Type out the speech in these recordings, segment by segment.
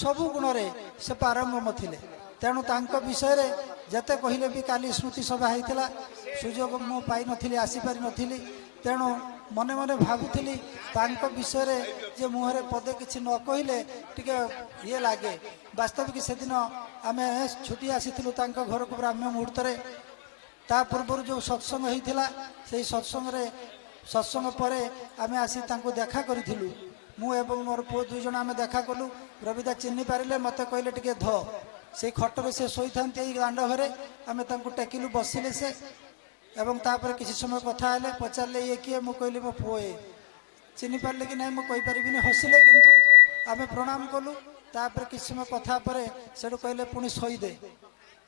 सबु गुण से पारंगम थिले। तेणु तांको विषय रे जते कहिले भी काली स्मृति सभा होता सुजोग मु पाई नथिली आसीपारी नथिली। तेणु मने मने भावुली तांको विषय रे जे मुहरे पदे किछि न कहिले टिके ये लागे। वास्तविक से दिन आमे छुट्टी आसीथिलु तांको घर को ब्राह्मण मुहूर्त रे। ता पूर्व जो सत्संग होइथिला सेही सत्संग परे आमे आसी तांको देखा करिथिलु। मु एवं मोर पुओ दुई जण आमे देखा कलु। रविदा चिन्हि पारिले मते कहले टिके ध से खटरे से शोई था दांड घरे आमे तांको टेकिलु बसिले से एवं तापर किसी समय कथा हेले पचारे ये किए मु कहली मो पुओ चिन्हि पारे कि नहीं मुझे पारिनी हसिले किंतु आमे प्रणाम कलु। तापर किसी समय कथा पर सेठू कहले पुणी शोईदे।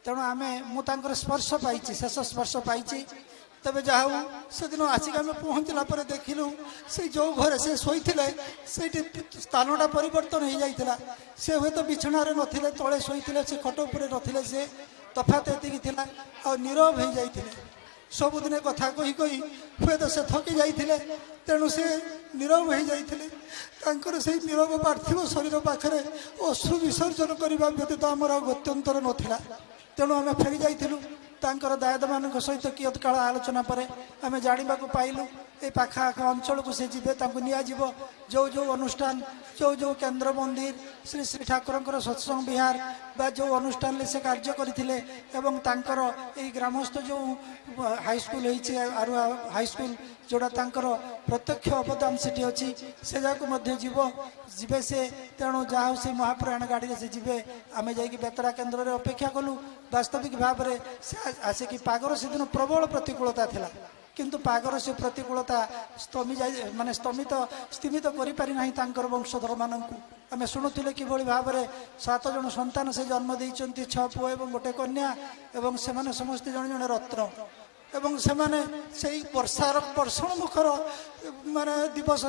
तेणु आमे मु तांकर स्पर्श पाई शेष स्पर्श पाई। तबे जाऊ से दिन आसिक आम पहुँचला देखिलु से जो घरे से शोईथिले से स्थानटा परिवर्तन हो जाइथिला। से हुए तो बिछणार नथिले तले शोईथिले से खट उपरे नथिले से तफात एतिकी थिला आ नीरव हो जाइथिले। सबुदिने कथा कही कही हुए तो से थकी जाइथिले। तेणु से नीरव हो जाइथिले। तांकर से नीरव पार्थिव शरीर पाखरे अश्रु विसर्जन करने व्यतीत आमर गत्यंतर नथिला। तेणु आम फेरी जाइथिलु तांकर दायद मान सहित कियत काल आलोचना पर आम जाना पाइलु ये पाखाआख अंचल को से जीवे नियाजिव जो जो अनुष्ठान जो जो केन्द्र मंदिर श्री श्री ठाकुर सत्संग विहार बा जो अनुष्ठान से कार्य करथिले एवं तांकर ए ग्रामस्थ जो हाईस्कूल होइछि आरुआ हाईस्कूल जोड़ा तांकर प्रत्यक्ष अवदान सेठी अछि से जाको मध्य जीव जीवे से। तेणु जहाँ से महापुराण गाड़ी से जीवे आमे जाइकी बेतरा केन्द्र रे अपेक्षा कलु। वास्तविक भाव में से आसिकी पागर से दिन प्रबल प्रतिकूलता थिला किंतु पागर से प्रतिकूलता माने स्तिमित करि पारि नाही तांकर वंशधर माननकु। आमे शुणुथिले कि भली भाव में 7 जन संतान से जन्म देइचंती 6 पुओ एवं गोटे कन्या एवं सेमाने समस्त जन जन रत्न एवं सेमाने सेई वर्षार वर्षण मुखर माने दिवस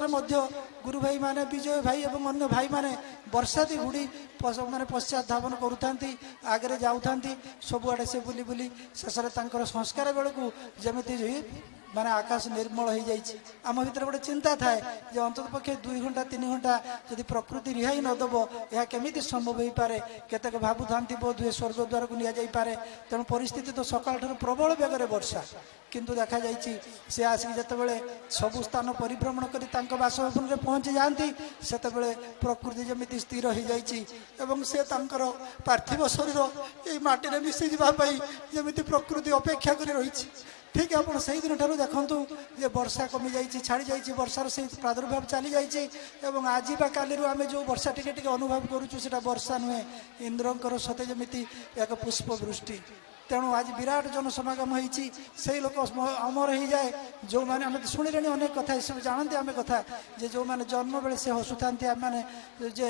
गुरु भाई माने विजय भाई एवं अन्य भाई माने वर्षादी घुड़ी माने पश्चात धावन करुथांती आगे जाऊथांती सबुआड़े से बुली बुली शेष संस्कार बेलू जमीती माने आकाश निर्मल हो जाइए। आम भर गोटे चिंता थाए जे अंतत पक्षे 2 घंटा 3 घंटा जदि प्रकृति रिहाई नदब यह केमिति संभव हो पारे। केतेक भावुथांती बोध हुए स्वर्ग द्वार को निया पारे। तेणु परिस्थिति तो सकाल ठार प्रबल बेगर वर्षा किंतु देखा जाइए से आसिक जितेबाला सबु स्थान परिभ्रमण कर बासभवन में पहुँची जाती से प्रकृति जमी स्थिर हो जाइए से पार्थिव शरीर ये मटिरे मिसी जावाई जमी प्रकृति अपेक्षा कर रही। ठीक आप से दिन ठार देखु जे वर्षा कमी जाइए छाड़ी जाइए वर्षार से प्रादुर्भाव चली जाइए आज बा काली आम जो वर्षा टिके अनुभव करुँ वर्षा नुहे इंद्रंकर सते जमी एक पुष्पवृष्टि। तेणु आज विराट जनसमागम होती से लोक अमर हो जाए जो मैंने आम शुणिले अनेक कथा सब जानते आम कथा जे जो मैंने जन्म बेले से हसुता आम मैंने जे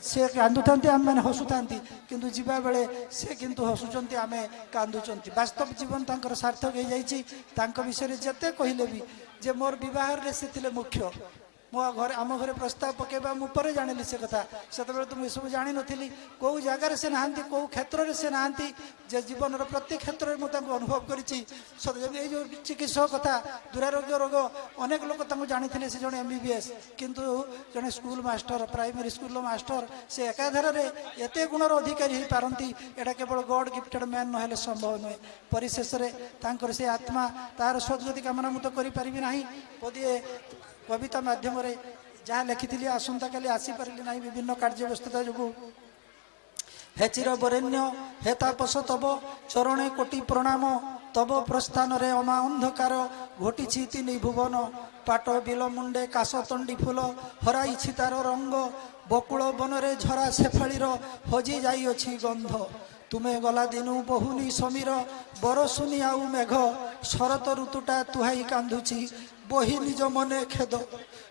से कांदुता आम मैंने हसुता किंतु जीवा बेले से किंतु हसुंट आम कांदुंट। वास्तव जीवन तांकर सार्थक हो जाइए विषय जिते कहले भी जे मोर बहार से मुख्य मो घर आम घरे प्रस्ताव पकेबा मुझे जानिली से कथा से तो मुझे सब जानी नी कौ जगार से नहांती कौ क्षेत्र में से नहांती जे जीवन प्रत्येक क्षेत्र में मुझे अनुभव करी जो चिकित्सक कथा दुरारोग्य रोग अनेक लोक जानी से जड़े MBBS किंतु जड़े school master primary school master से एकाधार एत गुणर अधिकारी हो पारती एटा केवल गॉड गिफ्टेड मैन ना संभव नुहे। परिशेष में से आत्मा तार सदगति कामना मुझे करी ना पदिए कविता माध्यम जहाँ लिखी आसंता काली आसीपारि ना विभिन्न कार्य व्यस्तता जो हे चिर बरेण्य हे तापस तब चरणे कोटि प्रणाम तब प्रस्थान रे अमा अंधकार घटी तीन भुवन पाट बिल मुंडे काश तंडी फूल हराई तार रंग बकुल बनरे झरा शेफाड़ीर हजि जाइछि गंध तुमे गला दिनु बहुनी समीर बरसुनी आउ मेघ शरत ऋतुटा तुहाई कांदुची बही निज मने खेद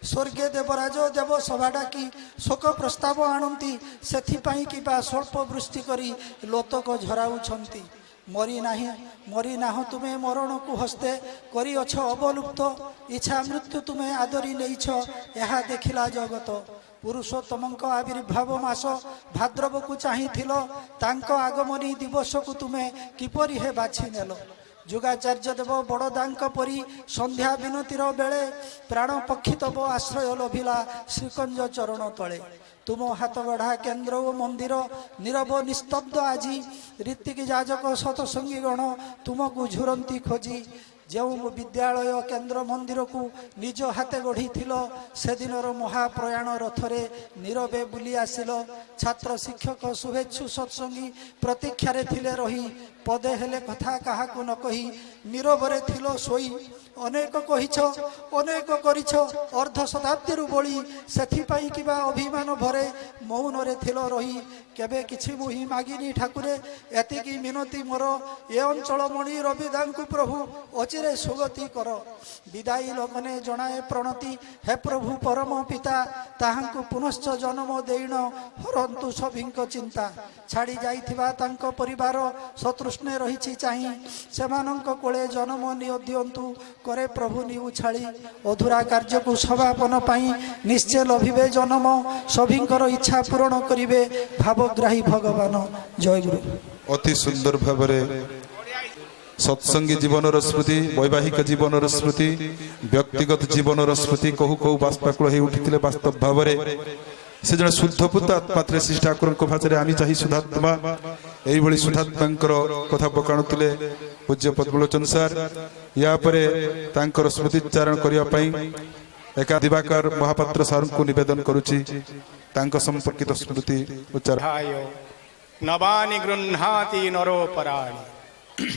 स्वर्गे देवराज देव सभा डाकी शोक प्रस्ताव आणती सेथिपाई किबा स्वल्प वृष्टि करी लोतक झराउछंती मरी नाह तुमे मरण को हस्ते करी अछ अवलुप्त इच्छा मृत्यु तुमे आदरी नहींछ यहा देखिला जगत पुरुषोत्तमंक आविर्भाव मास भाद्रव को चाहिथिल तांको आगमनी दिवस को तुमे किपरि हे बाछि नेल जुगाचार्य देव बड़दांक परी संध्या विनतीर बेले प्राण पक्षी तब आश्रय लभिला श्रीकंज चरण तले ତୁମ ହାତ ଗଢ଼ା କେନ୍ଦ୍ର ଓ ମନ୍ଦିର ନୀରବ ନିସ୍ତବ୍ଧ ଆଜି ରୀତିକି ଯାଜକ ସତସଙ୍ଗୀ ଗଣ ତୁମକୁ ଝୁରନ୍ତି ଖୋଜି ଯେଉଁ ବିଦ୍ୟାଳୟ କେନ୍ଦ୍ର ମନ୍ଦିରକୁ ନିଜ ହାତେ ଗଢ଼ିଥିଲ ସେଦିନର ମହାପ୍ରୟାଣ ରଥରେ ନୀରବେ ବୁଲି ଆସିଲ ଛାତ୍ର ଶିକ୍ଷକ ଶୁଭେଚ୍ଛୁ ସତ୍ସଙ୍ଗୀ ପ୍ରତୀକ୍ଷାରେ ଥିଲେ ରହି ପଦେ ହେଲେ କଥା କାହାକୁ ନ କହି ନୀରବରେ ଥିଲ ଶୋଇ ଅନେକ କହିଛ ଅନେକ କରିଛ ଅର୍ଦ୍ଧ ଶତାବ୍ଦୀରୁ ବଳି ସେଥିପାଇଁ କିବା ଅଭିମାନ ଭରେ ମୌନରେ ଥିଲ ରହି କେବେ କିଛି ମୁହିଁ ମାଗିନି ଠାକୁରେ ଏତିକି ମିନତି ମୋର ଏ ଅଞ୍ଚଳ ମଣି ରବିଦାଙ୍କୁ ପ୍ରଭୁ ଅଚିରେ ସୁଗତି କର ବିଦାୟୀ ଲଗ୍ନେ ଜଣାଏ ପ୍ରଣତି ହେ ପ୍ରଭୁ ପରମ ପିତା ତାହାଙ୍କୁ ପୁନଶ୍ଚ ଜନ୍ମ ଦେଇଣ ହରନ୍ତୁ ସଭିଙ୍କ ଚିନ୍ତା ଛାଡ଼ି ଯାଇଥିବା ତାଙ୍କ ପରିବାର ସତୃଷ୍ଣେ ରହିଛି ଚାହିଁ ସେମାନଙ୍କ କୋଳେ ଜନ୍ମ ଦିଅନ୍ତୁ करे प्रभु निउ छाड़ी अधूरा कार्य को समापन पाई निश्चय लभिबे जन्म सभिंकर इच्छा पूरण करिवे भावग्राही भगवान जय गुरु। अति सुंदर भावरे सत्संगी जीवन स्मृति वैवाहिक जीवन स्मृति व्यक्तिगत जीवन स्मृति कहू कहू बाष्पाकुल हो उठी वास्तव भाव से जन शुद्धपुत आत्मा थे श्री ठाकुर भाषा आम चाहे शुद्धात्मा यही शुद्धात्मा कथा पकाणुले पूज्य पद्मलोचन सार या स्मृतिचारण करने एका दिवाकर महापात्र सार को निवेदन करुच्ची संपर्कित स्मृति उच्चारण नवानि गृह्णाति नरोपराणि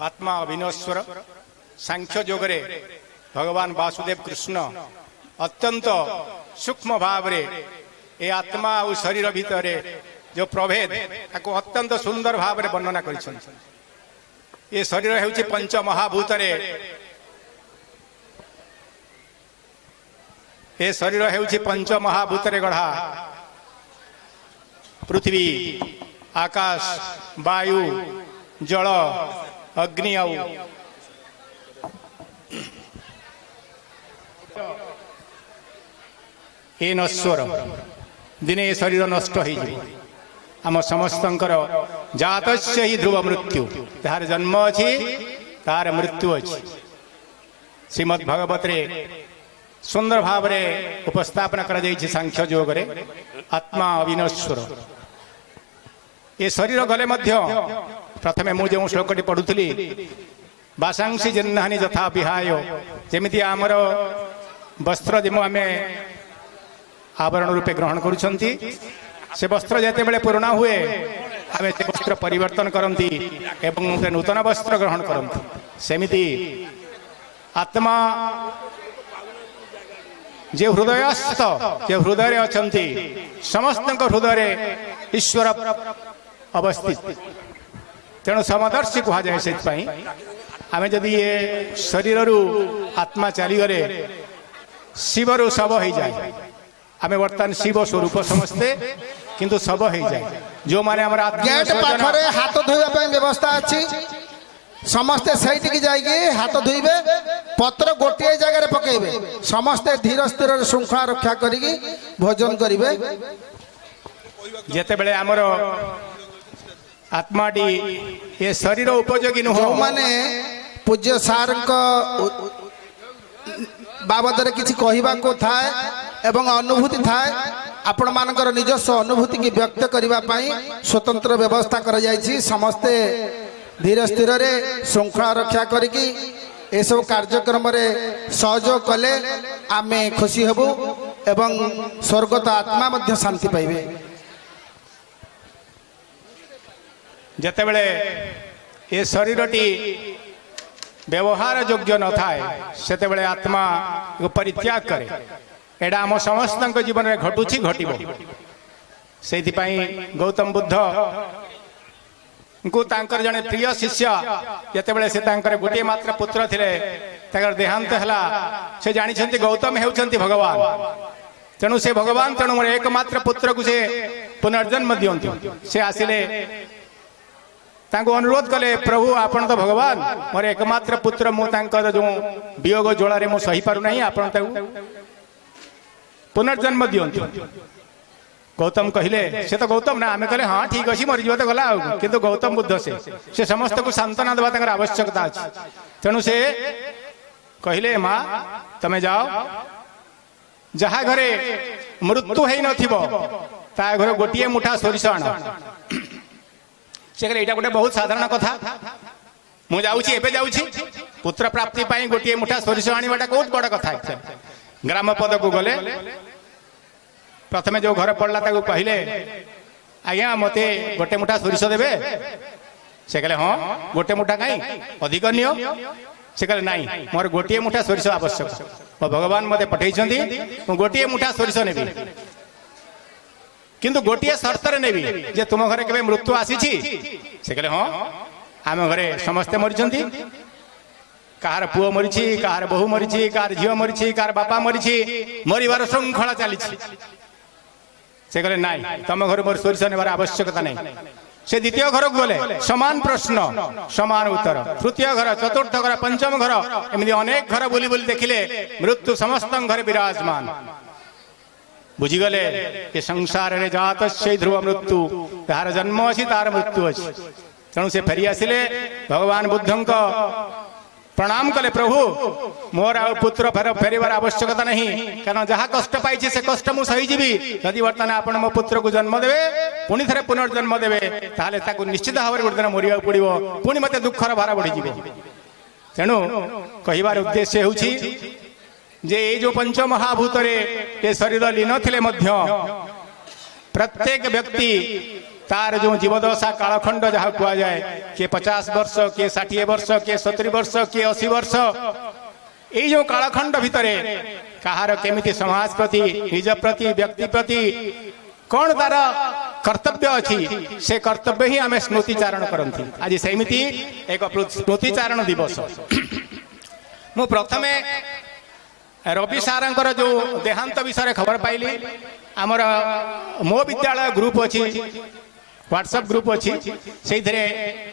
आत्मा अविनश्वर सांख्य जोगरे भगवान वासुदेव कृष्ण अत्यंत सूक्ष्म भाव ए आत्मा और शरीर भितर जो प्रभेद ताको अत्यंत सुंदर भाव वर्णना कर शरीर होउछि पंच महाभूतरे ए शरीर होउछि पंच महाभूतरे गढ़ा पृथ्वी आकाश वायु जल अग्नि आउ ए नश्वर दिने शरीर नष्ट हो आम समस्त जात ही ध्रुव मृत्यु तार जन्म अच्छी तार मृत्यु अच्छी श्रीमद् भागवत सुंदर भाव उपस्थापन कर सांख्य योग आत्मा अविनश्वर ये शरीर गले प्रथमे मुझे श्लोकटी पढ़ुली बासांसी जिन्नानि यथा विहाय जमी आमर वस्त्र जमु आम आवरण रूपे ग्रहण करुछंती से वस्त्र जेते बेले पुराना हुए आमे से वस्त्र परिवर्तन करंती एवं नूतन वस्त्र ग्रहण करंती सेमिति आत्मा जे हृदयस्थ जे हृदय अछंती समस्त हृदय ईश्वर अवस्थित तेणु समदर्शी कह जाए से आमे जदि ये शरीर रु आत्मा चलीगले शिव रु शव हो जाए आमे वर्तमान शिव स्वरूप समस्ते किंतु सब हो जाए जो माने हमरा गेट पाखरे हाथ धोइबा ପାଇଁ व्यवस्था अछि समस्ते सहित की जाइए हाथ धोइबे पत्र गोटे जगह पकेबे समस्ते धीर स्थिर श्रृंखला रक्षा करिकी भोजन करिवे जेते बेले हमर आत्माटी ये शरीर उपयोगी नुह माने पूज्य सार बाबद किसी कहवा को थाए एवं अनुभूति थाए आपण मानकर निजस्व अनुभूति की व्यक्त करने स्वतंत्र व्यवस्था कर समस्ते धीर स्थिर श्रृंखला रक्षा करिकी ए सब कार्यक्रम सहयोग कले आमे खुशी हेबु एवं स्वर्गत आत्मा मध्य शांति पाइबे जेते बेले ये शरीरटी व्यवहार योग्य न थाए सेते बेले आत्मा को परित्याग करे एडा आम समस्त जीवन में घटुची घटब से गौतम बुद्ध को तांकर जने प्रिय शिष्य जेते बेले से तांकर गोटे मात्र पुत्र थिले तांकर देहांत हला से जानी छंती गौतम हेउछंती भगवान तेणु से भगवान तेणु मोर एकमात्र पुत्र को से पुनर्जन्म दियंतु से आसिले तांको अनुरोध कले प्रभु आपण तो भगवान मोर एकमात्र पुत्र मु तांकर जो वियोग ज्वाला मु सही पारु नहीं आपण ताकू पुनर्जन्म दियंतु गौतम कहले से तो गौतम ना आमे कहले हाँ ठीक अच्छी मरीज तो गला किंतु गौतम बुद्ध से समस्त को सांत्वना देवा तांकर आवश्यकता अच्छी तेणु से कहले माँ तमे जाओ ଯାହା ଘରେ ମୃତ୍ୟୁ ହେଇନଥିବ ତା ଘରେ ଗୋଟିଏ ମୁଠା ସୋରିଷ ଆଣ। ସେ କହିଲେ ଏଇଟା ଗୋଟେ ବହୁତ ସାଧାରଣ କଥା, ମୁଁ ଯାଉଛି ଏବେ ଯାଉଛି, ପୁତ୍ର ପ୍ରାପ୍ତି ପାଇଁ ଗୋଟିଏ ମୁଠା ସୋରିଷ ଆଣିବାଟା ବହୁତ ବଡ କଥା। ଗ୍ରାମ ପଦକୁ ଗଲେ, ପ୍ରଥମେ ଯୋଉ ଘର ପଡିଲା ତାକୁ କହିଲେ ଆଜ୍ଞା ମତେ ଗୋଟେ ମୁଠା ସୋରିଷ ଦେବେ? ସେ କହିଲେ ହଁ, ଗୋଟେ ମୁଠା କାହିଁ, ଅଧିକ ନିଅ। ସେ କହିଲେ ନାଇଁ, ମୋର ଗୋଟିଏ ମୁଠା ସୋରିଷ ଆବଶ୍ୟକ, ମୋ ଭଗବାନ ମତେ ପଠେଇଛନ୍ତି, ମୁଁ ଗୋଟିଏ ମୁଠା ସୋରିଷ ନେବି, କିନ୍ତୁ ଗୋଟିଏ ସର୍ତ୍ତରେ ନେବି ଯେ ତୁମ ଘରେ କେବେ ମୃତ୍ୟୁ ଆସିଛି? ସେ କହିଲେ ହଁ, ଆମ ଘରେ ସମସ୍ତେ ମରିଛନ୍ତି, କାହାର ପୁଅ ମରିଛି, କାହାର ବୋହୂ ମରିଛି, କାହାର ଝିଅ ମରିଛି, କାହାର ବାପା ମରିଛି, ମରିବାର ଶୃଙ୍ଖଳା ଚାଲିଛି। ସେ କହିଲେ ନାଇଁ, ତମ ଘରୁ ମୋର ସୋରିଷ ନେବାର ଆବଶ୍ୟକତା ନାହିଁ। ସେ ଦ୍ୱିତୀୟ ଘରକୁ ଗଲେ, ସମାନ ପ୍ରଶ୍ନ ସମାନ ଉତ୍ତର, ତୃତୀୟ ଘର, ଚତୁର୍ଥ ଘର, ପଞ୍ଚମ ଘର, ଏମିତି ଅନେକ ଘର ବୁଲି ବୁଲି ଦେଖିଲେ ମୃତ୍ୟୁ ସମସ୍ତଙ୍କ ଘରେ ବିରାଜମାନ। ବୁଝିଗଲେ ଏ ସଂସାରରେ ଜାତ ସେଇ ଧ୍ରୁବ ମୃତ୍ୟୁ, ଯାହାର ଜନ୍ମ ଅଛି ତାର ମୃତ୍ୟୁ ଅଛି। ତେଣୁ ସେ ଫେରି ଆସିଲେ, ଭଗବାନ ବୁଦ୍ଧଙ୍କ ପ୍ରଣାମ କଲେ, ପ୍ରଭୁ ମୋର ଆଉ ପୁତ୍ର ଫେରିବାର ଆବଶ୍ୟକତା ନାହିଁ, କାରଣ ଯାହା କଷ୍ଟ ପାଇଛି ସେ କଷ୍ଟ ମୁଁ ସହିଯିବି। ଯଦି ବର୍ତ୍ତମାନ ଆପଣ ମୋ ପୁତ୍ରକୁ ଜନ୍ମ ଦେବେ, ପୁଣି ଥରେ ପୁନର୍ଜନ୍ମ ଦେବେ, ତାହେଲେ ତାକୁ ନିଶ୍ଚିତ ଭାବରେ ଗୋଟେ ଦିନ ମରିବାକୁ ପଡିବ, ପୁଣି ମତେ ଦୁଃଖର ଭାର ବଢିଯିବ। ତେଣୁ କହିବାର ଉଦ୍ଦେଶ୍ୟ ହେଉଛି ଯେ ଏଇ ଯୋଉ ପଞ୍ଚମହାଭୂତରେ ଏ ଶରୀର ଲୀନ ଥିଲେ ମଧ୍ୟ ପ୍ରତ୍ୟେକ ବ୍ୟକ୍ତି ତାର ଯୋଉ ଜୀବଦଶା କାଳଖଣ୍ଡ ଯାହା କୁହାଯାଏ, କିଏ 50 ବର୍ଷ, କିଏ 60 ବର୍ଷ, କିଏ 70 ବର୍ଷ, କିଏ 80 ବର୍ଷ, ଏଇ ଯୋଉ କାଳଖଣ୍ଡ ଭିତରେ କାହାର କେମିତି ସମାଜ ପ୍ରତି, ନିଜ ପ୍ରତି, ବ୍ୟକ୍ତି ପ୍ରତି କଣ ତାର କର୍ତ୍ତବ୍ୟ ଅଛି, ସେ କର୍ତ୍ତବ୍ୟ ହିଁ ଆମେ ସ୍ମୃତିଚାରଣ କରନ୍ତି। ଆଜି ସେମିତି ଏକ ସ୍ମୃତିଚାରଣ ଦିବସ। ମୁଁ ପ୍ରଥମେ ରବି ସାରଙ୍କର ଯୋଉ ଦେହାନ୍ତ ବିଷୟରେ ଖବର ପାଇଲି, ଆମର ମୋ ବିଦ୍ୟାଳୟ ଗ୍ରୁପ ଅଛି, ହ୍ୱାଟ୍ସଆପ୍ ଗ୍ରୁପ ଅଛି, ସେଇଥିରେ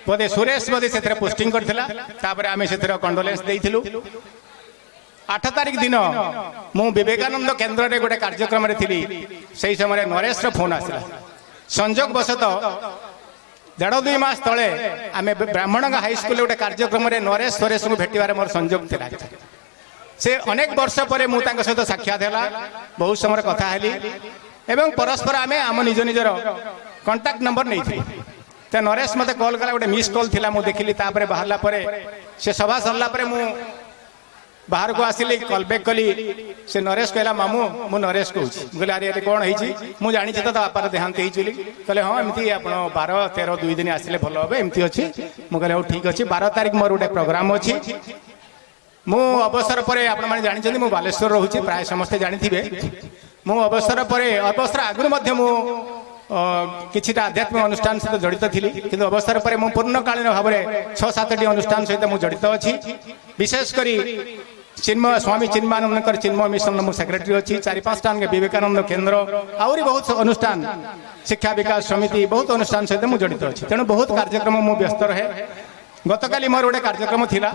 ବୋଧେ ସୁରେଶ ବୋଧେ ସେଥିରେ ପୋଷ୍ଟିଂ କରିଥିଲା, ତାପରେ ଆମେ ସେଥିରେ କଣ୍ଡୋଲେନ୍ସ ଦେଇଥିଲୁ। 8 ତାରିଖ ଦିନ ମୁଁ ବିବେକାନନ୍ଦ କେନ୍ଦ୍ରରେ ଗୋଟେ କାର୍ଯ୍ୟକ୍ରମରେ ଥିଲି, ସେଇ ସମୟରେ ନରେଶର ଫୋନ ଆସିଲା। ସଂଯୋଗ ବଶତଃ 1.5-2 ମାସ ତଳେ ଆମେ ବ୍ରାହ୍ମଣଙ୍କ ହାଇସ୍କୁଲରେ ଗୋଟେ କାର୍ଯ୍ୟକ୍ରମରେ ନରେଶ ସୁରେଶଙ୍କୁ ଭେଟିବାର ମୋର ସଂଯୋଗ ଥିଲା। ସେ ଅନେକ ବର୍ଷ ପରେ ମୁଁ ତାଙ୍କ ସହିତ ସାକ୍ଷାତ ହେଲା, ବହୁତ ସମୟ କଥା ହେଲି ଏବଂ ପରସ୍ପର ଆମେ ଆମ ନିଜ ନିଜର କଣ୍ଟାକ୍ଟ ନମ୍ବର ନେଇଥିଲି। ତ ନରେଶ ମତେ କଲ୍ କଲା, ଗୋଟେ ମିସ୍ କଲ୍ ଥିଲା, ମୁଁ ଦେଖିଲି। ତାପରେ ବାହାରିଲା ପରେ, ସେ ସଭା ସରିଲା ପରେ ମୁଁ ବାହାରକୁ ଆସିଲି, କଲ୍ ବ୍ୟାକ୍ କଲି। ସେ ନରେଶ କହିଲା, ମାମୁଁ ମୁଁ ନରେଶ କହୁଛି। ମୁଁ କହିଲି ଆରେ ଏଠି କ'ଣ ହେଇଛି? ମୁଁ ଜାଣିଛି ତ ବାପାର ଦେହାନ୍ତ ହେଇଛି ବୋଲି। କହିଲେ ହଁ ଏମିତି, ଆପଣ 12-13 2 ଦିନ ଆସିଲେ ଭଲ হবে, ଏମିତି ଅଛି। ମୁଁ କହିଲି ହଉ ଠିକ୍ ଅଛି। 12 ତାରିଖ ମୋର ଗୋଟେ ପ୍ରୋଗ୍ରାମ ଅଛି। ମୁଁ ଅବସର ପରେ, ଆପଣମାନେ ଜାଣିଛନ୍ତି ମୁଁ ବାଲେଶ୍ୱର ରହୁଛି, ପ୍ରାୟ ସମସ୍ତେ ଜାଣିଥିବେ। ମୁଁ ଅବସର ପରେ, ଅବସର ଆଗରୁ ମଧ୍ୟ ମୁଁ କିଛିଟା ଆଧ୍ୟାତ୍ମିକ ଅନୁଷ୍ଠାନ ସହିତ ଜଡ଼ିତ ଥିଲି, କିନ୍ତୁ ଅବସର ପରେ ମୁଁ ପୂର୍ଣ୍ଣକାଳୀନ ଭାବରେ 6-7ଟି ଅନୁଷ୍ଠାନ ସହିତ ମୁଁ ଜଡ଼ିତ ଅଛି। ବିଶେଷ କରି ଚିନ୍ମୟ ସ୍ୱାମୀ ଚିନ୍ମୟାନନ୍ଦଙ୍କର ଚିନ୍ମୟ ମିଶନର ମୁଁ ସେକ୍ରେଟାରୀ ଅଛି। 4-5ଟା ବିବେକାନନ୍ଦ କେନ୍ଦ୍ର, ଆହୁରି ବହୁତ ଅନୁଷ୍ଠାନ, ଶିକ୍ଷା ବିକାଶ ସମିତି, ବହୁତ ଅନୁଷ୍ଠାନ ସହିତ ମୁଁ ଜଡ଼ିତ ଅଛି। ତେଣୁ ବହୁତ କାର୍ଯ୍ୟକ୍ରମ ମୁଁ ବ୍ୟସ୍ତ ରହେ। ଗତକାଲି ମୋର ଗୋଟେ କାର୍ଯ୍ୟକ୍ରମ ଥିଲା,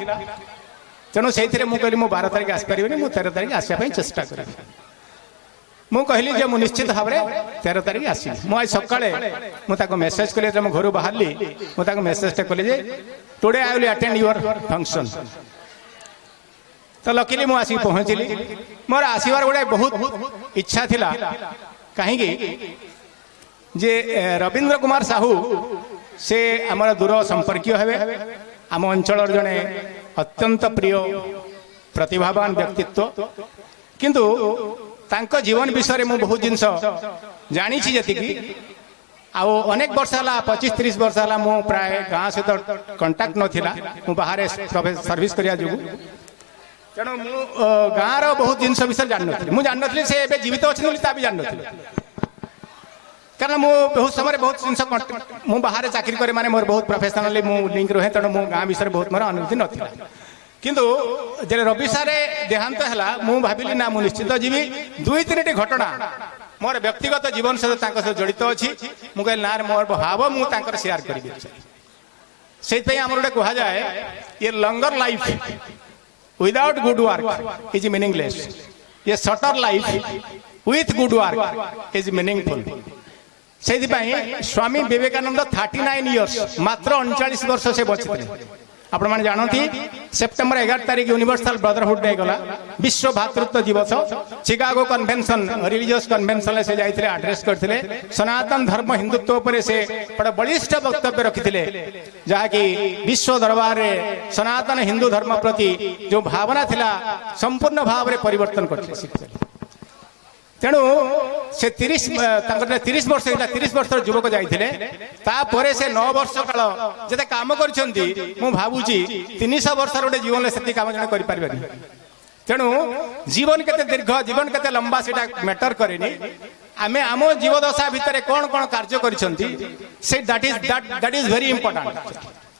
ତେଣୁ ସେଇଥିରେ ମୁଁ କହିଲି ମୁଁ 12 ତାରିଖ ଆସିପାରିବିନି, ମୁଁ 13 ତାରିଖ ଆସିବା ପାଇଁ ଚେଷ୍ଟା କରିବି। ମୁଁ କହିଲି ଯେ ମୁଁ ନିଶ୍ଚିତ ଭାବରେ 13 ତାରିଖ ଆସିବି। ମୁଁ ଆଜି ସକାଳେ ମୁଁ ତାକୁ ମେସେଜ କଲି, ଯେତେବେଳେ ମୁଁ ଘରୁ ବାହାରିଲି ମୁଁ ତାକୁ ମେସେଜଟା କଲି ଯେ today I will attend your function. ତ ଲକିଲି ମୁଁ ଆସିକି ପହଞ୍ଚିଲି। ମୋର ଆସିବାର ଗୋଟେ ବହୁତ ଇଚ୍ଛା ଥିଲା, କାହିଁକି ଯେ ରବୀନ୍ଦ୍ର କୁମାର ସାହୁ ସେ ଆମର ଦୂର ସମ୍ପର୍କୀୟ ହେବେ, ଆମ ଅଞ୍ଚଳର ଜଣେ ଅତ୍ୟନ୍ତ ପ୍ରିୟ ପ୍ରତିଭାବାନ ବ୍ୟକ୍ତିତ୍ୱ। କିନ୍ତୁ ତାଙ୍କ ଜୀବନ ବିଷୟରେ ମୁଁ ବହୁତ ଜିନିଷ ଜାଣିଛି ଯେତିକି, ଆଉ ଅନେକ ବର୍ଷ ହେଲା, 25-30 ବର୍ଷ ହେଲା ମୁଁ ପ୍ରାୟ ଗାଁ ସହିତ କଣ୍ଟାକ୍ଟ ନଥିଲା, ମୁଁ ବାହାରେ ସର୍ଭିସ କରିବା ଯୋଗୁଁ। ତେଣୁ ମୁଁ ଗାଁର ବହୁତ ଜିନିଷ ବିଷୟରେ ଜାଣିନଥିଲି। ମୁଁ ଜାଣିନଥିଲି ସେ ଏବେ ଜୀବିତ ଅଛନ୍ତି ବୋଲି, ତା ବି ଜାଣିନଥିଲି। କାରଣ ମୁଁ ବହୁତ ସମୟରେ ବହୁତ ଜିନିଷ, ମୁଁ ବାହାରେ ଚାକିରି କରେ, ମାନେ ମୋର ବହୁତ ପ୍ରଫେସନାଲି ମୁଁ ଲିଙ୍କ ରୁହେ, ତେଣୁ ମୁଁ ଗାଁ ବିଷୟରେ ବହୁତ ମୋର ଅନୁଭୂତି ନଥିଲା। କିନ୍ତୁ ଯେତେବେଳେ ରବି ସାରେ ଦେହାନ୍ତ ହେଲା, ମୁଁ ଭାବିଲି ନା ମୁଁ ନିଶ୍ଚିତ ଯିବି। 2-3ଟି ଘଟଣା ମୋର ବ୍ୟକ୍ତିଗତ ଜୀବନ ସହିତ ତାଙ୍କ ସହିତ ଜଡ଼ିତ ଅଛି। ମୁଁ କହିଲି ନା, ମୋର ଭାବ ମୁଁ ତାଙ୍କର ସେୟାର କରିବି। ସେଇଥିପାଇଁ ଆମର ଗୋଟେ କୁହାଯାଏ, a longer life without good work is meaningless, a shorter life with good work is meaningful. ସେଇଥିପାଇଁ ସ୍ୱାମୀ ବିବେକାନନ୍ଦ 39 ଇୟର୍ସ, ମାତ୍ର 39 ବର୍ଷ ସେ ବଞ୍ଚିଥିଲେ। आपण मैंने जानती सेप्टेम्बर 11 तारिख यूनिवर्सल ब्रदरहुड डे गला विश्व भातृत्व दिवस चिकागो कन्वेंशन रिलीजियस कन्वेंशन से जाइए आड्रेस करते सनातन धर्म हिंदुत्व पर से बड़ा बलिष्ठ वक्तव्य रखिते जहाँकि विश्व दरबार में सनातन हिंदू धर्म प्रति जो भावना थिला संपूर्ण भाव में परिवर्तन करते तेणु से 30 वर्ष 30 वर्ष युवक जाइए तापर से 9 वर्ष काल जिते काम कर भावुची 300 वर्ष गोटे जीवन से कम जन कर तेणु जीवन केते दीर्घ जीवन केते लंबा से मैटर करेनी आमे आम जीवदशा भितर कौन कौन कार्य करिसेंती say that is very important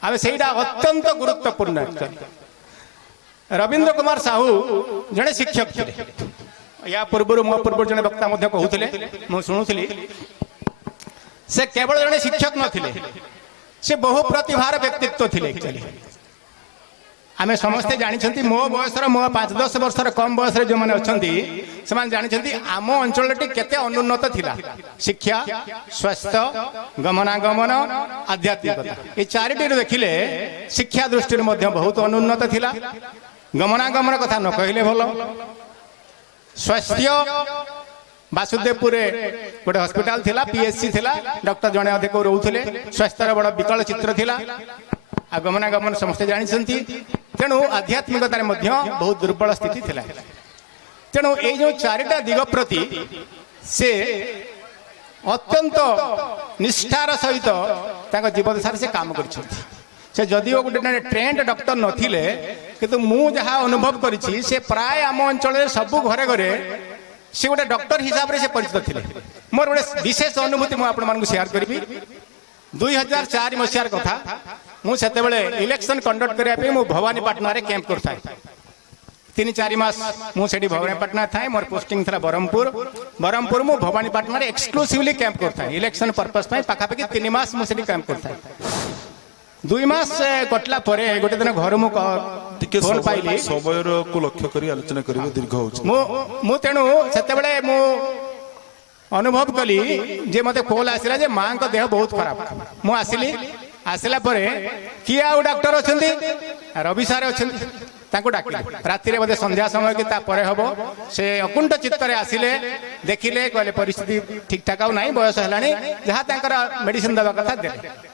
आमे सेटा अत्यंत गुरुत्वपूर्ण रविंद्र कुमार साहू जड़े शिक्षक थे या पूर्व मो पूर्व जड़े वक्ता कहते शुणुली से केवल जड़े शिक्षक नथिले से बहु प्रतिभार व्यक्तित्व थे आमे समस्ते जानी मो बयस मो 5-10 वर्ष कम बयस जो मैंने अच्छा से जानी आम अंचल केते अनुन्नत थिला शिक्षा स्वास्थ्य गमनागमन आध्यात्मिकता ये चारिटी देखिले शिक्षा दृष्टि बहुत अनुन्नत थिला गमनागमन कथा न कहले भल स्वास्थ्य वासुदेवपुर गोटे हॉस्पिटल थिला पीएचसी थिला डॉक्टर जड़े अधिक रोते स्वास्थ्य बड़ विकल चित्र थिला आ गमनागमन समस्ते जानी तेणु आध्यात्मिकतार बहुत दुर्बल स्थिति थिला तेणु ये जो चारिटा दिग प्रति से अत्यंत निष्ठार सहित जीवदशा से काम कर से जदिव गोटे ट्रेंड डॉक्टर नथिले किंतु मु जहाँ अनुभव करिछि से प्राय आम अंचल सबु घरे घरे से गोटे डॉक्टर हिसाब से परिचित थे मोर गोटे विशेष अनुभूति मुझे शेयर करी 2004 मसीहार कथा मुझे इलेक्शन कंडक्ट करने भवानीपाटना रे कैंप करता 3-4 मास मुझे भवानीपाटना था मोर पोस्टिंग था ब्रह्मपुर मु भवानीपाटना रे एक्सक्लूसिवली कैंप करता इलेक्शन पर्पस पाखापाखि 3 मास मुझे कैंप करता 2 मास कटला परे गोटे दिन घर फोन पाइली समय को लक्ष्य करी आलोचना करिवे दीर्घ मु तेणु सेतेबेले मु अनुभव कली जे मते कॉल आसिला जे मां को देह बहुत खराब मु आसिली आसिला परे किए आउ डॉक्टर अछंती रवि सार अछंती तांको डाकिले राति रे बदे संध्या समय के ता परे हबो से अकुंठ चित्तरे आसिले देखिले कहले परिस्थिति ठीक ठाक आ नाही बयस हलानी जहा तांकर मेडिसिन दवा कथा देले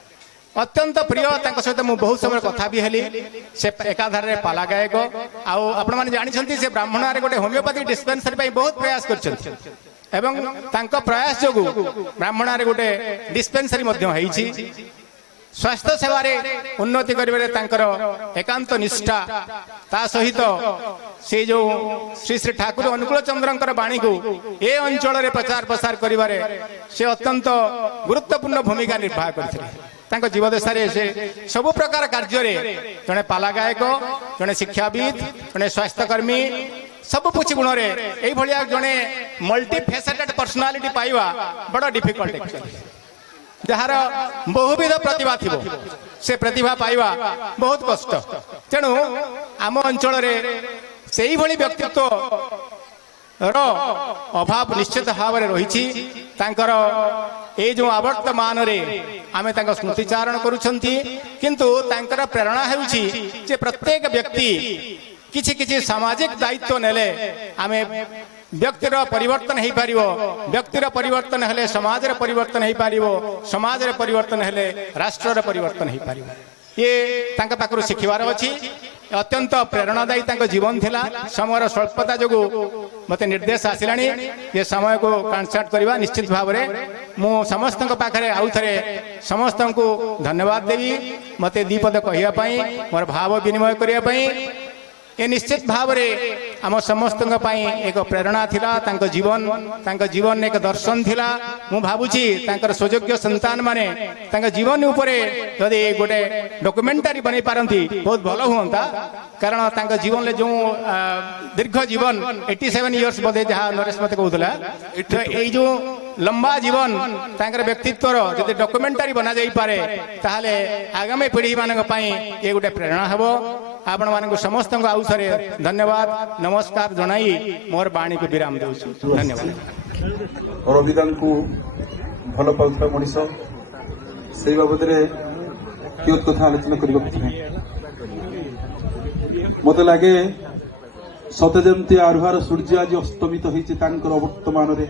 अत्यंत प्रिय सहित मुझे बहुत समय कथा भी हेली से एकाधार पाला गायक आपण मैंने जानी से ब्राह्मण गोटे होमियोपैथी डिस्पेंसरी बहुत प्रयास कर प्रयास जो ब्राह्मण गोटे डिस्पेंसरी स्वास्थ्य सेवार उन्नति कर एकांत निष्ठा ता सहित से जो श्री श्री ठाकुर अनुकूल चंद्र बाणी को ए अंचल प्रचार प्रसार करिवारे से अत्यंत गुरुत्वपूर्ण भूमिका निर्वाह करते जीवदशा से सब प्रकार कार्य जड़े पाला गायक जड़े शिक्षाविद जड़े स्वास्थ्यकर्मी सब पुछि गुण में जड़े मल्टीफेसेटेड पर्सनालिटी पाइबा बड़ा डिफिकल्ट जार बहुविध प्रतिभा थी से प्रतिभा पाइबा बहुत कष्ट तेणु आम अंचल से ही व्यक्तित्व अभाव निश्चित भाव में रही ये जो आवर्तमान आम स्मृतिचारण किंतु प्रेरणा है प्रत्येक व्यक्ति किछि किछि सामाजिक दायित्व नेले आमे व्यक्तिर परिवर्तन हो पार व्यक्तिर परिवर्तन हेले समाज परिवर्तन हो पार समाज परिवर्तन हेले राष्ट्र परिवर्तन हो पार ये पाखर शिखबार अच्छी अत्यंत प्रेरणादायी जीवन थिला समय स्वल्पता जो मते निर्देश आसला ये समय को कनसल्ट करवा निश्चित भाव में मु समस्त पाखे आउ थे समस्त को धन्यवाद देवी मते दीपद कहवाई मोर भाव विनिमय करने ये निश्चित भाव में आम समस्त एक प्रेरणा थिला जीवन एक दर्शन थिला मु भावुची सुयोग्य संतान माने जीवन उपरे यदि गोटे डॉक्यूमेंटरी बनै पारंती बहुत भल हुआ कारण जीवन में जो दीर्घ जीवन 87 इयर्स बोधे जहाँ नरेश मत कहूला ये जो लंबा जीवन व्यक्तित्वर जब डॉक्यूमेंटरी बना जाई पारे ताहले आगामी पीढ़ी मान ये गोटे प्रेरणा हम आपण मान समस्त आउ थे धन्यवाद नमस्कार जनाई मोर बाणी को विराम दे धन्यवाद रविदान को भल पाउथला मनीष से बाबद कियत कथा आलोचना करबा ମତେ ଲାଗେ ସତେ ଯେମିତି ଆରୁହାର ସୂର୍ଯ୍ୟ ଆଜି ଅସ୍ତମିତ ହେଇଛି ତାଙ୍କର ବର୍ତ୍ତମାନରେ।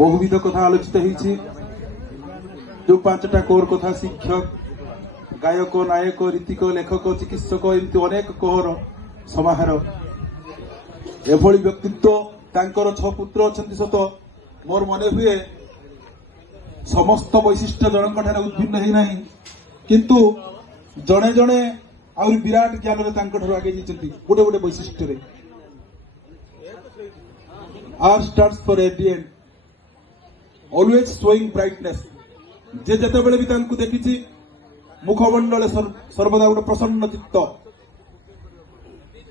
ବହୁବିଧ କଥା ଆଲୋଚିତ ହେଇଛି। ଯୋଉ 5ଟା କୋର କଥା, ଶିକ୍ଷକ, ଗାୟକ, ନାୟକ, ରୀତିକ, ଲେଖକ, ଚିକିତ୍ସକ, ଏମିତି ଅନେକ କୋହର ସମାହାର। ଏଭଳି ବ୍ୟକ୍ତିତ୍ୱ, ତାଙ୍କର 6 ପୁତ୍ର ଅଛନ୍ତି ସତ, ମୋର ମନେ ହୁଏ ସମସ୍ତ ବୈଶିଷ୍ଟ୍ୟ ଜଣଙ୍କ ଠାରେ ଉଦ୍ଭିନ୍ନ ହେଇନାହିଁ, କିନ୍ତୁ ଜଣେ ଜଣେ ଆହୁରି ବିରାଟ ଜ୍ଞାନରେ ତାଙ୍କଠାରୁ ଆଗେଇ ଯାଇଛନ୍ତି ଗୋଟେ ଗୋଟେ ବୈଶିଷ୍ଟ୍ୟରେ। R stands for radiant, always showing brightness। ଯେ ଯେତେବେଳେ ବି ତାଙ୍କୁ ଦେଖିଛି ମୁଖମଣ୍ଡଳରେ ସର୍ବଦା ଗୋଟେ ପ୍ରସନ୍ନ ଚିତ୍ତ।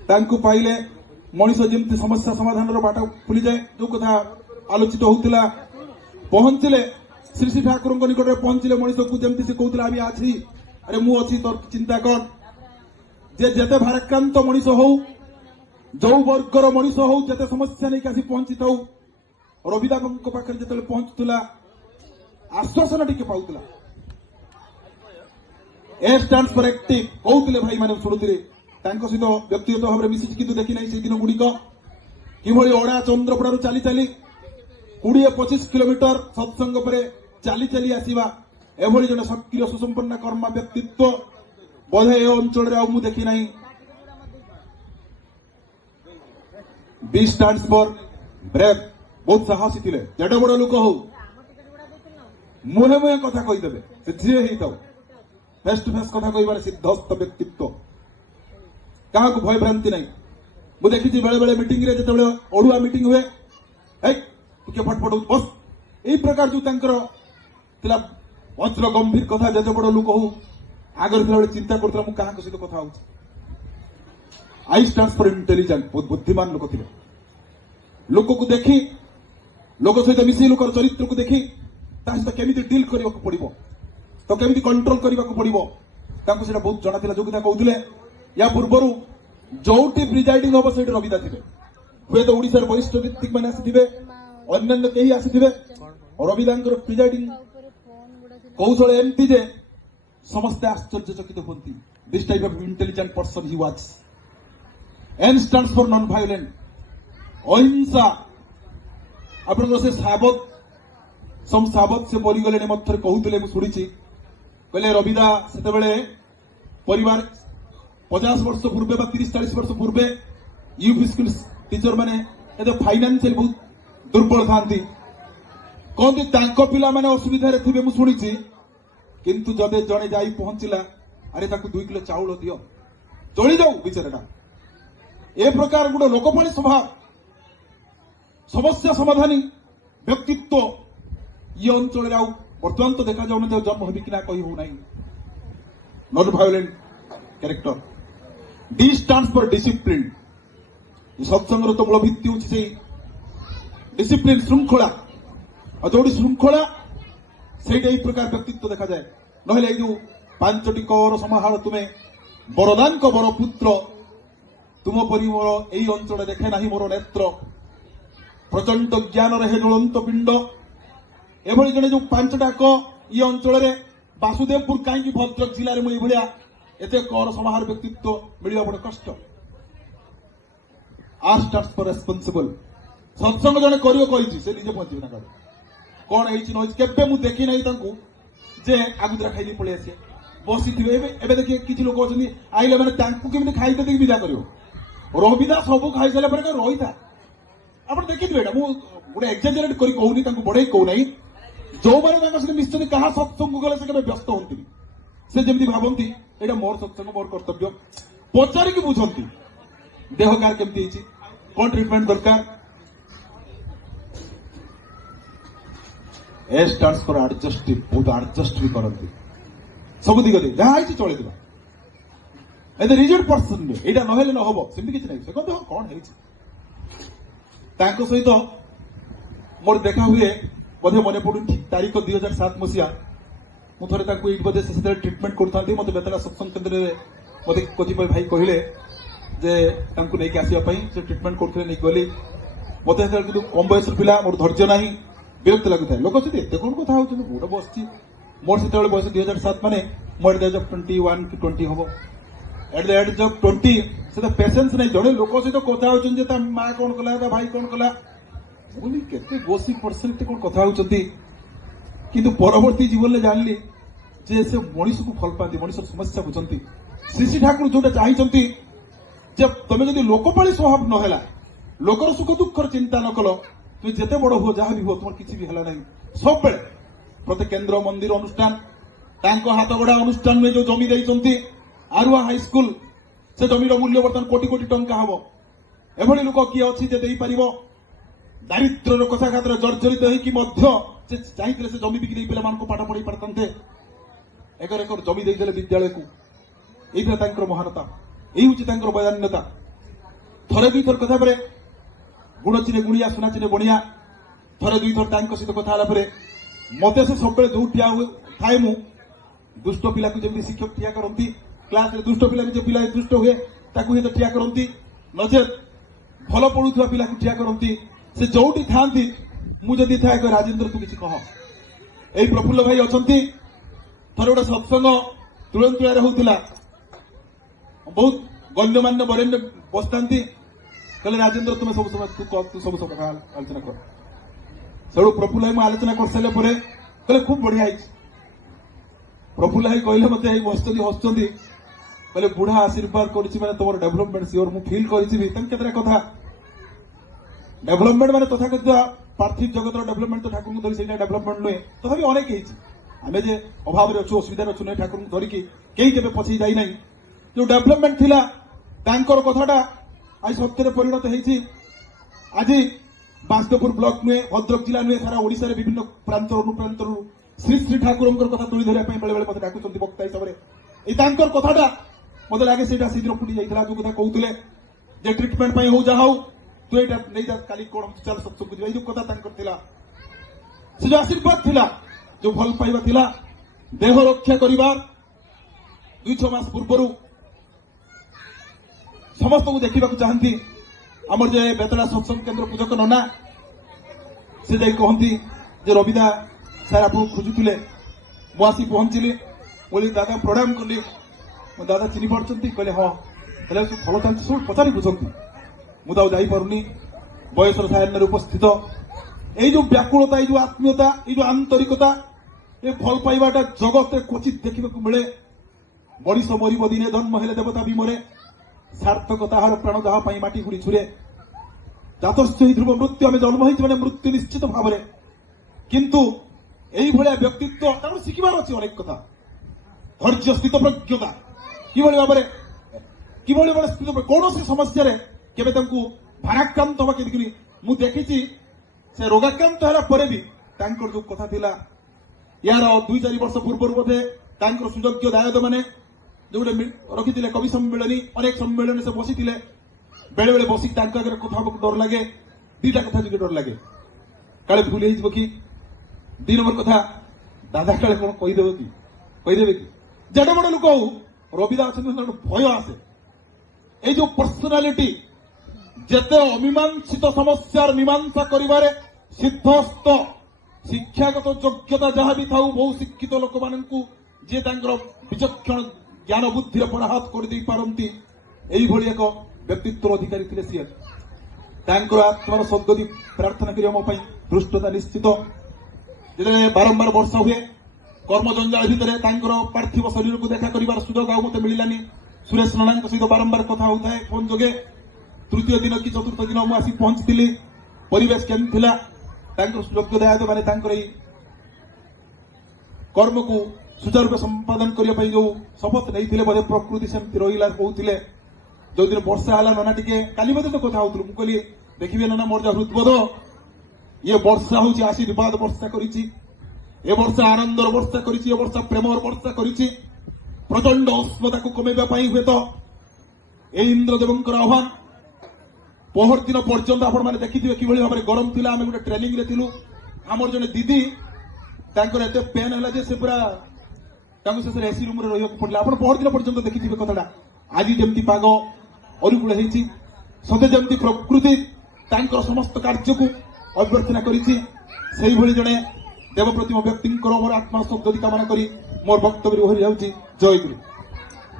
ତାଙ୍କୁ ପାଇଲେ ମଣିଷ ଯେମିତି ସମସ୍ୟା ସମାଧାନର ବାଟ ଖୋଲିଯାଏ। ଯୋଉ କଥା ଆଲୋଚିତ ହଉଥିଲା, ପହଞ୍ଚିଲେ ଶ୍ରୀ ଶ୍ରୀ ଠାକୁରଙ୍କ ନିକଟରେ ପହଞ୍ଚିଲେ ମଣିଷକୁ ଯେମିତି ସେ କହୁଥିଲା ଆମେ ଆছি, ଆରେ ମୁଁ ଅଛି, ତୋର ଚିନ୍ତା କର। ଯେ ଯେତେ ଭାରାକ୍ରାନ୍ତ ମଣିଷ ହଉ, ଯୋଉ ବର୍ଗର ମଣିଷ ହଉ, ଯେତେ ସମସ୍ୟା ନେଇକି ଆସି ପହଞ୍ଚିଥାଉ, ରବିଦାସଙ୍କ ପାଖରେ ଯେତେବେଳେ ପହଞ୍ଚୁଥିଲା ଆଶ୍ୱାସନା ଟିକେ ପାଉଥିଲା। ଏ ଷ୍ଟାଣ୍ଡସ୍ ଫର ଆକ୍ଟିଭ କହୁଥିଲେ ଭାଇମାନେ ଶୁଣୁଥିଲେ। ତାଙ୍କ ସହିତ ବ୍ୟକ୍ତିଗତ ଭାବରେ ମିଶିଛି, କିନ୍ତୁ ଦେଖି ନାହିଁ ସେଇ ଦିନ ଗୁଡ଼ିକ କିଭଳି ଅଡ଼ା ଚନ୍ଦ୍ରପଡ଼ାରୁ ଚାଲି ଚାଲି 20-25 କିଲୋମିଟର ସତ୍ସଙ୍ଗ ପରେ ଚାଲି ଚାଲି ଆସିବା। ଏଭଳି ଜଣେ ସକ୍ରିୟ ସୁସମ୍ପନ୍ନ କର୍ମା ବ୍ୟକ୍ତିତ୍ୱ ବୋଧେ ଏ ଅଞ୍ଚଳରେ ଆଉ ମୁଁ ଦେଖି ନାହିଁ। B stands for brave, ବହୁତ ସାହସୀ ଥିଲେ। ଯେଡ଼େ ବଡ଼ ଲୋକ ହଉ ମୁହେଁ ମୁହେଁ କଥା କହିଦେବେ, ସେ ଯିଏ ହେଇଥାଉ। ଫେସ୍ ଟୁ ଫେସ୍ କଥା କହିବାର ସିଦ୍ଧସ୍ଥ ବ୍ୟକ୍ତିତ୍ୱ, କାହାକୁ ଭୟଭ୍ରାନ୍ତି ନାହିଁ। ମୁଁ ଦେଖିଛି ବେଳେ ବେଳେ ମିଟିଂରେ ଯେତେବେଳେ ଅଡୁଆ ମିଟିଂ ହୁଏ, ଟିକେ ଫଟଫଟ ବସ୍, ଏଇ ପ୍ରକାର ଯୋଉ ତାଙ୍କର ଥିଲା ବଜ୍ର ଗମ୍ଭୀର କଥା। ଯେତେ ବଡ଼ ଲୋକ ହଉ ଆଗରେ ଥିଲାବେଳେ ଚିନ୍ତା କରୁଥିଲା ମୁଁ କାହାଙ୍କ ସହିତ କଥା ହଉଛି। I stands for intelligent, ବହୁତ ବୁଦ୍ଧିମାନ ଲୋକ ଥିଲେ। ଲୋକକୁ ଦେଖି, ଲୋକ ସହିତ ମିଶି, ଲୋକର ଚରିତ୍ରକୁ ଦେଖି ତା ସହିତ କେମିତି ଡିଲ୍ କରିବାକୁ ପଡିବ, ତ କେମିତି କଣ୍ଟ୍ରୋଲ କରିବାକୁ ପଡିବ, ତାଙ୍କୁ ସେଇଟା ବହୁତ ଜଣା ଥିଲା। ଯୋଉ କଥା କହୁଥିଲେ, ୟା ପୂର୍ବରୁ ଯୋଉଠି ପ୍ରିଜାଇଡିଂ ହବ ସେଇଠି ରବିଦା ଥିବେ। ହୁଏତ ଓଡିଶାର ବରିଷ୍ଠ ବ୍ୟକ୍ତିକ ମାନେ ଆସିଥିବେ, ଅନ୍ୟାନ୍ୟ କେହି ଆସିଥିବେ। ରବିଦାଙ୍କର ପ୍ରିଜାଇଡିଂ କୌଶଳ ଏମିତି ଯେ ସମସ୍ତେ ଆଶ୍ଚର୍ଯ୍ୟଚକିତ ହୁଅନ୍ତି। This type of intelligent person he was. N stands for non violent, ଅହିଂସା। ଆପଣଙ୍କର ସେ ସାବତ ସେ ପରିଗଲେଣି ମଧ୍ୟରେ କହୁଥିଲେ, ମୁଁ ଶୁଣିଛି। କହିଲେ ରବିଦା ସେତେବେଳେ ପରିବାର 50 ବର୍ଷ ପୂର୍ବେ ବା 30-40 ବର୍ଷ ପୂର୍ବେ ୟୁପି ସ୍କୁଲ ଟିଚର ମାନେ ଏତେ ଫାଇନାନ୍ସିଆଲି ବହୁତ ଦୁର୍ବଳ ଥାନ୍ତି। କହନ୍ତି ତାଙ୍କ ପିଲାମାନେ ଅସୁବିଧାରେ ଥିବେ, ମୁଁ ଶୁଣିଛି, କିନ୍ତୁ ଯଦି ଜଣେ ଯାଇ ପହଞ୍ଚିଲା, ଆରେ ତାକୁ 2 କିଲୋ ଚାଉଳ ଦିଅ, ଚଳିଯାଉ ବିଚାରଟା। ଏ ପ୍ରକାର ଗୋଟେ ଲୋକପାଳି ସ୍ୱଭାବ, ସମସ୍ୟା ସମାଧାନୀ ବ୍ୟକ୍ତିତ୍ୱ ଇଏ ଅଞ୍ଚଳରେ ଆଉ ବର୍ତ୍ତମାନ ତ ଦେଖାଯାଉନଥିବ। ଜନ୍ମ ହେବି କି ନା କହି ହଉନାହିଁ। Non violent character. D stands for discipline। ସତ୍ସଙ୍ଗର ତ ମୂଳ ଭିତ୍ତି ହେଉଛି ସେଇ ଡିସିପ୍ଲିନ, ଶୃଙ୍ଖଳା। ଆଉ ଯୋଉଠି ଶୃଙ୍ଖଳା ସେଇଟା ଏଇ ପ୍ରକାର ବ୍ୟକ୍ତିତ୍ୱ ଦେଖାଯାଏ। ନହେଲେ ଏଇ ଯୋଉ 5ଟି କର ସମାହାର, ତୁମେ ବରଦାନଙ୍କ ବର ପୁତ୍ର, ତୁମ ପରି ମୋର ଏଇ ଅଞ୍ଚଳରେ ଦେଖେ ନାହିଁ ମୋର ନେତ୍ର, ପ୍ରଚଣ୍ଡ ଜ୍ଞାନରେ ହେ ଜ୍ୱଳନ୍ତ ପିଣ୍ଡ। ଏଭଳି ଜଣେ ଯୋଉ 5ଟା କ ଇ ଅଞ୍ଚଳରେ, ବାସୁଦେବପୁର କାହିଁକି ଭଦ୍ରକ ଜିଲ୍ଲାରେ ମୁଁ ଏଇଭଳିଆ ଏତେ କର ସମାହାର ବ୍ୟକ୍ତିତ୍ୱ ମିଳିବା ବଡ କଷ୍ଟ। R stands for responsible। Satsang ଜଣେ କରିବ କହିଛି, ସେ ନିଜେ ପହଞ୍ଚିବେ ତାଙ୍କର। କଣ ହେଇଛି ନ ହେଇଛି କେବେ ମୁଁ ଦେଖି ନାହିଁ ତାଙ୍କୁ ଯେ ଆଗୁଦରା ଖାଇଲି ପଳେଇ ଆସିବେ, ବସିଥିବେ। ଏବେ ଦେଖିବେ କିଛି ଲୋକ ଅଛନ୍ତି ଆଇଲେ ମାନେ ତାଙ୍କୁ କେମିତି ଖାଇତେ ଦେଇକି ବିଦା କରିବ। ରବିଦା ସବୁ ଖାଇସାରିଲା ପରେ ରହିଥା। ଆପଣ ଦେଖିଥିବେ, ଏଇଟା ମୁଁ ଗୋଟେ ଏକ୍ସାଜରେଟ୍ କରି କହୁନି, ତାଙ୍କୁ ବଢେଇ କହୁନାହିଁ। ଯୋଉମାନେ ତାଙ୍କ ସହିତ ମିଶୁଛନ୍ତି, କାହା ସତ୍ସଙ୍ଗକୁ ଗଲେ ସେ କେବେ ବ୍ୟସ୍ତ ହୁଅନ୍ତିନି। ସେ ଯେମିତି ଭାବନ୍ତି ଏଇଟା ମୋର ସତ୍ସଙ୍ଗ, ମୋର କର୍ତ୍ତବ୍ୟ। ପଚାରିକି ବୁଝନ୍ତି ଦେହ କାହାର କେମିତି ହେଇଛି, କଣ ଟ୍ରିଟମେଣ୍ଟ ଦରକାର। ଏ stands for adjustive, ବହୁତ ଆଡଜଷ୍ଟ ବି କରନ୍ତି ସବୁ ଦିଗରେ। ଯାହା ହେଇଛି ଚଳେଇଦେବା, ଏତେ ରିଜିଡ୍ ପର୍ସନ ନୁହେଁ। ଏଇଟା ନହେଲେ ନ ହବ ସେମିତି କିଛି ନାହିଁ। ସେ କହନ୍ତି ହଁ କଣ ହେଇଛି। ତାଙ୍କ ସହିତ ମୋର ଦେଖା ହୁଏ, ବୋଧେ ମନେ ପଡୁନି ଠିକ ତାରିଖ, 2007 ମସିହା। ମୁଁ ଥରେ ତାଙ୍କୁ ଏଇଠି ବୋଧେ ସେତେବେଳେ ଟ୍ରିଟମେଣ୍ଟ କରୁଥାନ୍ତି। ମତେ ବେତରା ସତ୍ସଙ୍ଗ କେନ୍ଦ୍ରରେ ମତେ କତିପୟ ଭାଇ କହିଲେ ଯେ ତାଙ୍କୁ ନେଇକି ଆସିବା ପାଇଁ। ସେ ଟ୍ରିଟମେଣ୍ଟ କରୁଥିଲେ, ନେଇକି ଗଲି। ମତେ ସେତେବେଳେ କିନ୍ତୁ କମ ବୟସର ପିଲା, ମୋର ଧୈର୍ଯ୍ୟ ନାହିଁ, ବିରକ୍ତ ଲାଗୁଥାଏ। ଲୋକ ସହିତ ଏତେ କଣ କଥା ହଉଛନ୍ତି, ମୁଁ ଗୋଟେ ବସିଛି। ମୋର ସେତେବେଳେ ବୟସ 2007 ମାନେ ମୋର 21 କି 20 ହବ। एट द एज ऑफ 20 से पेशेंस नहीं जड़े लोक सहित कथा होचन ता मां कोन कला ता भाई कोन कला बोली केते गोसी परसेंट कोन कथा होचंती किंतु परवर्ती जीवन में जानली जे से मनीष को भल पाती मनीष समस्या बुझंती श्री श्री ठाकुर जोटा चाहिए जब तुम जब लोकपाली स्वभाव नहेला लोकर सुख दुखर चिंता न कल तुम जिते बड़ हो जहाँ भी हो तुम किसी भी है सब बेले प्रत्येक केन्द्र मंदिर अनुष्ठान हाथ गढ़ा अनुष्ठान में जो जमी देती आरुआ हाईस्कल से जमीर मूल्य बर्तमान कोटी कोटी टंका हम एभली लोक किए अच्छी दे पार दारिद्र्यर कथा खातर जर्जरित होती चाहिए से जमी बिक्री पे पाठ पढ़ी पारते एकर एकर जमी देदेले विद्यालय को यही महानता यही हूँ बयान्यता थरे दुई थर कथा पर गुण चिने गुणिया सुना चिने बणिया थरे दुई थर सहित कथा मत से सब जो ठिया हुए थाए मु दुष्ट पिला को जमी शिक्षक ठिया करती क्लास रे दुष्ट पिला जो पिला दुष्ट हुए ताकू ठिया करती नचे भल पढ़ुवा पिला को ठिया करती से जोटी था मुझे था राजेन्द्र तू किसी कह यही प्रफुल्ल भाई अच्छा थोड़े गोटे सत्संग तुलंतुला होता बहुत गण्यमान्य बरेण्य बसता कहले राजेन्द्र तुम सब समय तू सब सब आलोचना कर सब प्रफुल्ल भाई आलोचना कर सारे कहले खूब बढ़िया प्रफुल्ल भाई कहले मत हसुँच कहले बुढ़ा आशीर्वाद कर तुम डेभलपमेंट सियोर मु फिल कर कथा डेभलपमेंट माने तथाकथित पार्थिव जगत डेभलपमेंट तो ठाकुर धरी से डेभलपमेंट नुहे तथापि अनेक आम जे अभाव अच्छु असुविधा अच्छु नहीं ठाकुर धरिकी कहीं केवे पछई जाई जो डेभलपमेंट थिला तांकर कथाटा आज सत्य परिणत होती आज बांसदेवपुर ब्लॉक नुहे भद्रक जिला नुहे सारा ओडिशा रे विभिन्न प्रांत अनुप्रांतर श्री श्री ठाकुर कथा तुली धरिया बेले बेले मत डाकुंट वक्ता हिसाब से कथाटा मत लगे से शीघ्र फुटी जाता जो कथा कहते जे ट्रिटमेंट हो जहा हो तू ये नहीं जा काली कौन चल सत्संग जो कथा से जो आशीर्वाद थिला जो भल पाइबा थिला देह रक्षा करिबार 2-6 मास पूर्व समस्त को देखा चाहती आमर जे बेतड़ा सत्संग केन्द्र पूजक नना से जाई कहती जे रविदा सार आप खोजुले मुझे पहुंचली बोली दादा प्रणाम कली दादा चिन्ह पार्टी कहले हाँ भल चलती सब पचारि बुझती मुझे जापरुनी बयसर सायन उपस्थित ये जो व्याकुलता ये जो आत्मीयता ये जो आंतरिकता ये भल पाइबाटा जगत क्वचित देखा मिले मनीष मरब दिने जन्म हेले देवता भी मरे सार्थकता प्राण दाह माटी गुड़ी छुरे जातस्य ध्रुव मृत्यु आम जन्म हो मृत्यु निश्चित भाव में किंतु यही भाया व्यक्तित्व शिखबार अच्छी अनेक कथा धैर्य स्थित प्रज्ञता कि भाव में स्थित कौन समस्या केबे तंकु भाराक्रांत हवा के मु देखी से रोगाक्रांत है भी जो कथा थिला यार 2-4 वर्ष पूर्व बोधे सुयोग्य दायद मैंने जो रखी कवि सम्मेलन अनेक सम्मेलन से बसी बेले बेले बसिक आगे कथा डर लगे 2टा कथा जो डर लगे काले भूल हो कि 2 नंबर कथा दादा काले कौन कहीदेवे कि जेडे बड़ लोक हो रविदा अच्छे भय आसे ये जो पर्सनालीटी जेते अमीमांसित समस्यार मीमांसा करिबारे सिद्धस्त शिक्षागत योग्यता जहाँ भी था बहु शिक्षित लोक मानू जे विचक्षण ज्ञान बुद्धि पराहत करती यही एक व्यक्तित्व अधिकारी थे सी आत्मार सद्गति प्रार्थना करिया मो दृष्टता निश्चित जो बारंबार वर्षा हुए कर्म जंजाल भितर पार्थिव शरीर को देखा कर सुजोग मत मिलानी सुरेश नना सहित बारंबार कथा होता है फोन जोगे तृतीय दिन कि चतुर्थ दिन मुझे पहुंची परिवेश केमती सुयोग्य दायित्व मैंने कर्म को सुचारू रूप संपादन करने जो शपथ नहीं बोधे प्रकृति सेमती रहा कहते जो दिन वर्षा है नना टे काली तो कथा हो कहली देखिए नना मोर जा हृदबोध ये वर्षा हूँ आशीर्वाद वर्षा कर वर्षा आनंदर वर्षा कर वर्षा प्रेमर वर्षा कर प्रचंड उष्णता को कमेवाई हुए तो इंद्रदेव आह्वान पहर दिन पर्यंत आपने देखिए कि भाव में गरम थी आम गोटे ट्रेनिंग रे थिलु आमर जने दीदी एत पेन है से पूरा शेष एसी रूम रहा पड़ा आप पहर दिन पर्यंत देखिए कथाटा आज जमी पाग अनुकूल होती सदे जमी प्रकृति समस्त कार्य को अभ्यर्थना कर जड़े देवप्रतिम व्यक्ति मोर आत्मा सद्गति कामना कर मोर वक्तव्य ओहरी जाऊँगी जय गुरु।